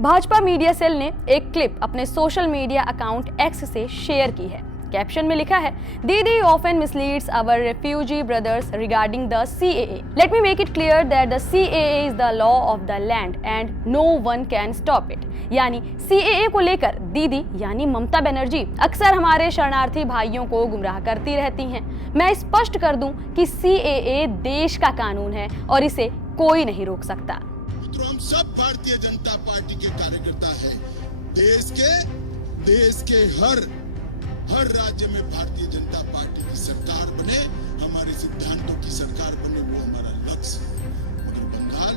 Bhajpa media cell ने एक clip अपने सोशल मीडिया अकाउंट एक्स से शेयर की है। कैप्शन में लिखा है, दीदी often misleads our refugee brothers regarding the CAA। Let me make it clear that the CAA is the law of the land and no one can stop it. यानी CAA को लेकर दीदी यानी ममता बनर्जी अक्सर हमारे शरणार्थी भाइयों को गुमराह करती रहती हैं। मैं स्पष्ट कर दूं कि CAA देश का कानून है और इसे कोई नहीं रोक सकता। हम सब भारतीय जनता पार्टी के कार्यकर्ता हैं। देश के हर राज्य में भारतीय जनता पार्टी की सरकार बने, हमारे सिद्धांतों की सरकार बने, वो हमारा लक्ष्य है। मगर बंगाल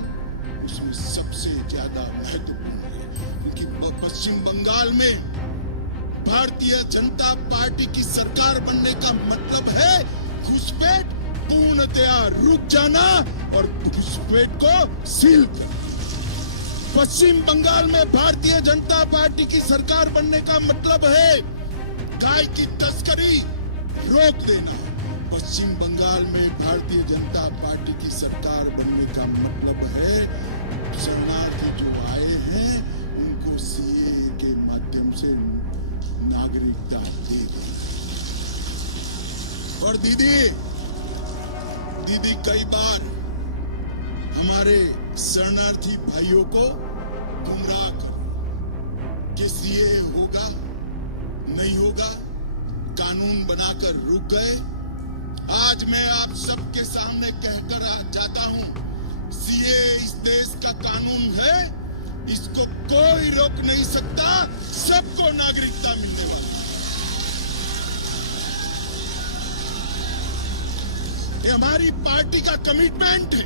उसमें सबसे ज्यादा महत्वपूर्ण है, क्योंकि पश्चिम बंगाल में भारतीय जनता पार्टी की सरकार बनने का मतलब है घुसपैठ पूर्णतया रुक जाना और घुसपैठ को सील करना। पश्चिम बंगाल में भारतीय जनता पार्टी की सरकार बनने का मतलब है गाय की तस्करी रोक देना। पश्चिम बंगाल में भारतीय जनता पार्टी की सरकार बनने का मतलब है शरणार्थी जो आए हैं उनको CAA के माध्यम से नागरिकता दे देना। और दीदी कई बार हमारे शरणार्थी भाइयों को गुमराह कर कि CAA होगा नहीं होगा, कानून बनाकर रुक गए। आज मैं आप सबके सामने कहकर जाता हूं, CAA इस देश का कानून है, इसको कोई रोक नहीं सकता, सबको नागरिकता मिलने वाली। ये हमारी पार्टी का कमिटमेंट है।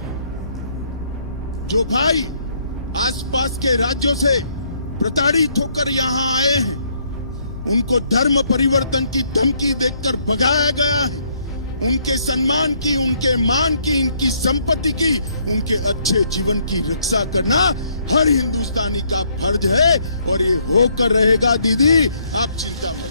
जो भाई आसपास के राज्यों से प्रताड़ित होकर यहां आए हैं, उनको धर्म परिवर्तन की धमकी देकर भगाया गया है। उनके सम्मान की, उनके मान की, उनकी संपत्ति की, उनके अच्छे जीवन की रक्षा करना हर हिंदुस्तानी का फर्ज है और ये होकर रहेगा। दीदी आप चिंता मत।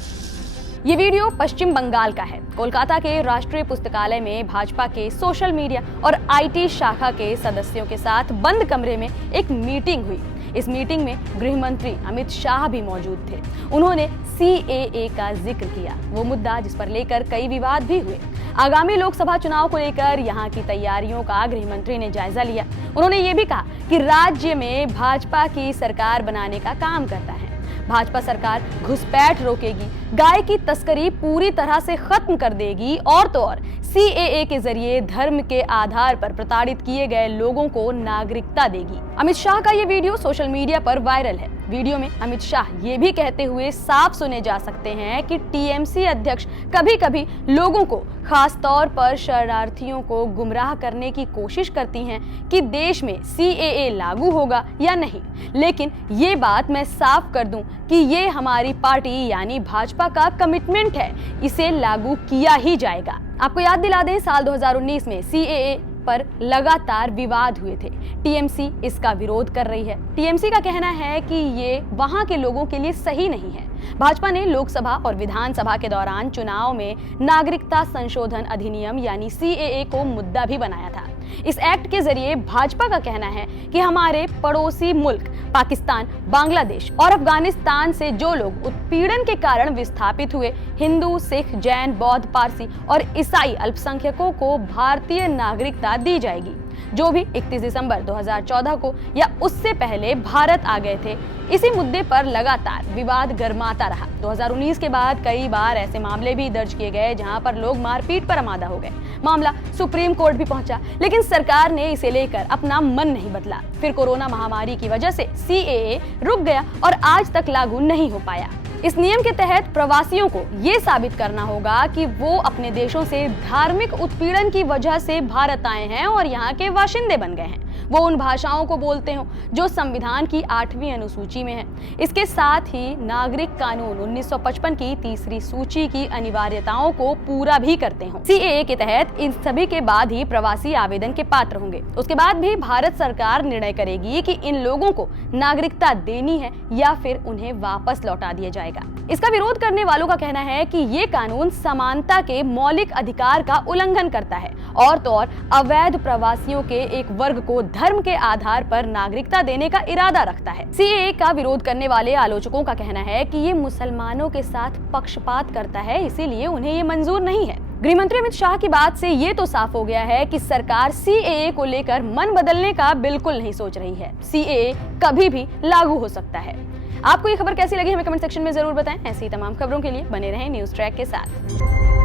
ये वीडियो पश्चिम बंगाल का है। कोलकाता के राष्ट्रीय पुस्तकालय में भाजपा के सोशल मीडिया और IT शाखा के सदस्यों के साथ बंद कमरे में एक मीटिंग हुई। इस मीटिंग में गृह मंत्री अमित शाह भी मौजूद थे। उन्होंने CAA का जिक्र किया, वो मुद्दा जिस पर लेकर कई विवाद भी हुए। आगामी लोकसभा चुनाव को लेकर यहां की तैयारियों का गृह मंत्री ने जायजा लिया। उन्होंने ये भी कहा कि राज्य में भाजपा की सरकार बनाने का काम करता है। भाजपा सरकार घुसपैठ रोकेगी, गाय की तस्करी पूरी तरह से खत्म कर देगी और तो और CAA के जरिए धर्म के आधार पर प्रताड़ित किए गए लोगों को नागरिकता देगी। अमित शाह का ये वीडियो सोशल मीडिया पर वायरल है। वीडियो में अमित शाह ये भी कहते हुए साफ सुने जा सकते हैं कि TMC अध्यक्ष कभी कभी लोगों को, खास तौर पर शरणार्थियों को गुमराह करने की कोशिश करती हैं कि देश में CAA लागू होगा या नहीं। लेकिन ये बात मैं साफ कर दूं कि ये हमारी पार्टी यानी भाजपा का कमिटमेंट है, इसे लागू किया ही जाएगा। आपको याद दिला दें, साल 2019 में CAA पर लगातार विवाद हुए थे। TMC इसका विरोध कर रही है। TMC का कहना है कि ये वहां के लोगों के लिए सही नहीं है। भाजपा ने लोकसभा और विधानसभा के दौरान चुनाव में नागरिकता संशोधन अधिनियम यानी CAA को मुद्दा भी बनाया था। इस एक्ट के जरिए भाजपा का कहना है कि हमारे पड़ोसी मुल्क पाकिस्तान, बांग्लादेश और अफगानिस्तान से जो लोग उत्पीड़न के कारण विस्थापित हुए, हिंदू, सिख, जैन, बौद्ध, पारसी और ईसाई अल्पसंख्यकों को भारतीय नागरिकता दी जाएगी, जो भी 31 दिसंबर 2014 को या उससे पहले भारत आ गए थे। इसी मुद्दे पर लगातार विवाद गर्माता रहा। 2019 के बाद कई बार ऐसे मामले भी दर्ज किए गए जहां पर लोग मारपीट पर आमादा हो गए। मामला सुप्रीम कोर्ट भी पहुंचा, लेकिन सरकार ने इसे लेकर अपना मन नहीं बदला। फिर कोरोना महामारी की वजह से CAA रुक गया और आज तक लागू नहीं हो पाया। इस नियम के तहत प्रवासियों को ये साबित करना होगा कि वो अपने देशों से धार्मिक उत्पीड़न की वजह से भारत आए हैं और यहाँ के बाशिंदे बन गए हैं। वो उन भाषाओं को बोलते हो जो संविधान की 8वीं अनुसूची में है। इसके साथ ही नागरिक कानून 1955 की 3री सूची की अनिवार्यताओं को पूरा भी करते हो। CAA के तहत इन सभी के बाद ही प्रवासी आवेदन के पात्र होंगे। उसके बाद भी भारत सरकार निर्णय करेगी कि इन लोगों को नागरिकता देनी है या फिर उन्हें वापस लौटा दिया जाएगा। इसका विरोध करने वालों का कहना है कि ये कानून समानता के मौलिक अधिकार का उल्लंघन करता है और तो और अवैध प्रवासियों के एक वर्ग को धर्म के आधार पर नागरिकता देने का इरादा रखता है। सीएए का विरोध करने वाले आलोचकों का कहना है कि ये मुसलमानों के साथ पक्षपात करता है, इसीलिए उन्हें ये मंजूर नहीं है। गृह मंत्री अमित शाह की बात से ये तो साफ हो गया है कि सरकार सीएए को लेकर मन बदलने का बिल्कुल नहीं सोच रही है। सीएए कभी भी लागू हो सकता है। आपको ये खबर कैसी लगी हमें कमेंट सेक्शन में जरूर बताएं। ऐसी तमाम खबरों के लिए बने रहें न्यूज़ ट्रैक के साथ।